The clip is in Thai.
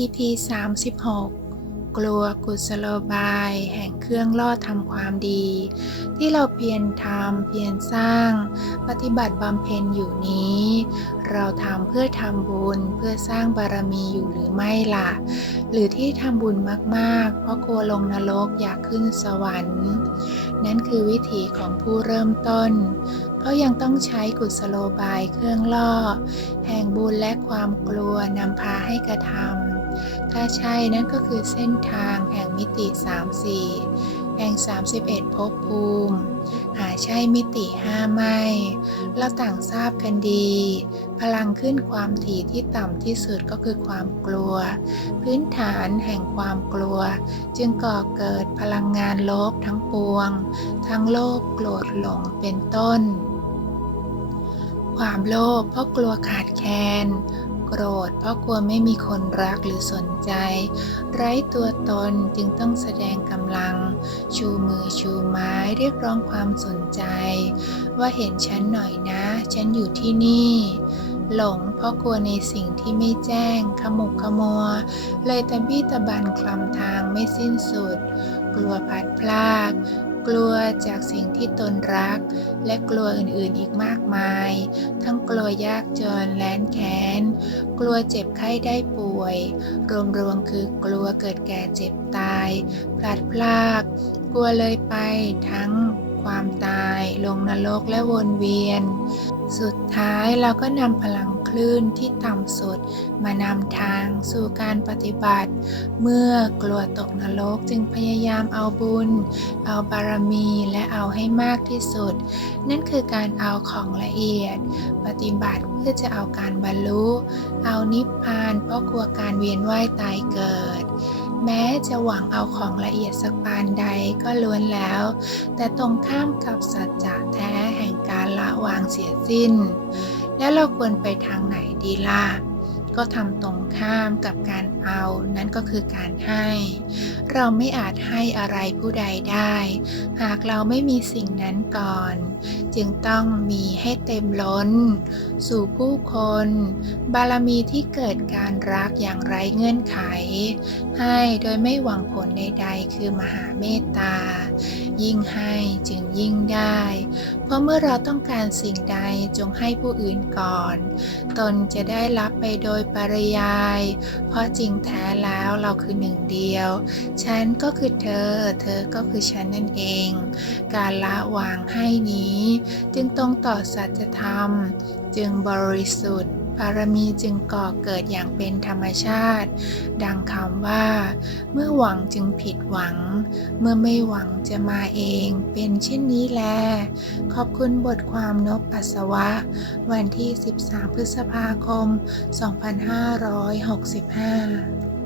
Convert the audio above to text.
EP 36 กลัวกุศโลบายแห่งเครื่องล่อทำความดี ที่เราเพียรทำเพียรสร้าง ปฏิบัติบำเพ็ญอยู่นี้ เราทำเพื่อทำบุญเพื่อสร้างบารมีอยู่หรือไม่ล่ะ หรือที่ทำบุญมากๆ เพราะกลัวลงนรกอยากขึ้นสวรรค์ นั่นคือวิถีของผู้เริ่มต้นเพราะยังต้องใช้กุศโลบายเครื่องล่อ แห่งบุญและความกลัวนำพาให้กระทำ ถ้าใช่นั่นก็คือเส้นทางแห่งมิติ 34 แห่ง 31ภพภูมิ หาใช่มิติห้าไม่เราต่างทราบกันดี พลังขึ้นความถี่ที่ต่ำที่สุดก็คือความกลัว พื้นฐานแห่งความกลัว จึงก่อเกิดพลังงานลบทั้งปวง ทั้งโลภโกรธหลงเป็นต้น ความโลภเพราะกลัวขาดแคลน โกรธเพราะกลัวไม่มีคนรักหรือสนใจ ไร้ตัวตนจึงต้องแสดงกำลัง ชูมือชูไม้เรียกร้องความสนใจ ว่าเห็นฉันหน่อยนะ ฉันอยู่ที่นี่หลงเพราะกลัวในสิ่งที่ไม่แจ้ง ขมุกขมัว เลยตะบี้ตะบันคลำทางไม่สิ้นสุด กลัวพัดพลากกลัวจากสิ่งที่ตนรัก และกลัวอื่นๆอีกมากมาย ทั้งกลัวยากจนแล้นแค้น กลัวเจ็บไข้ได้ป่วย รวมๆคือกลัวเกิดแก่เจ็บตาย พลัดพราก กลัวเลยไปทั้งความตายลงนรกและวนเวียน สุดท้ายเราก็นำพลังคลื่นที่ต่ำสุด มานำทางสู่การปฏิบัติ เมื่อกลัวตกนรกจึงพยายามเอาบุญ เอาบารมีและเอาให้มากที่สุด นั่นคือการเอาของละเอียด ปฏิบัติเพื่อจะเอาการบรรลุ เอานิพพานเพราะกลัวการเวียนว่ายตายเกิดแม้จะหวังเอาของละเอียดสักปานใดก็ล้วนแล้ว แต่ตรงข้ามกับสัจจะแท้ การละวางเสียสิ้น แล้วเราควรไปทางไหนดีล่ะ ก็ทำตรงข้ามกับการเอา นั่นก็คือการให้ เราไม่อาจให้อะไรผู้ใดได้ หากเราไม่มีสิ่งนั้นก่อน จึงต้องมีให้เต็มล้น สู่ผู้คน บารมีที่เกิดการรักอย่างไร้เงื่อนไข ให้โดยไม่หวังผลใดๆ คือมหาเมตตา ยิ่งให้จึงยิ่งได้ เพราะเมื่อเราต้องการสิ่งใดจงให้ผู้อื่นก่อน ตนจะได้รับไปโดยปริยาย เพราะจริงแท้แล้วเราคือหนึ่งเดียว ฉันก็คือเธอ เธอก็คือฉันนั่นเอง การละวางให้นี้ จึงตรงต่อสัจธรรม จึงบริสุทธิ์ บารมีจึงก่อเกิดอย่างเป็นธรรมชาติ ดังคำว่า เมื่อหวังจึงผิดหวัง เมื่อไม่หวังจะมาเอง เป็นเช่นนี้แล ขอบคุณบทความนบปัสสวะ วันที่ 13 พฤษภาคม 2565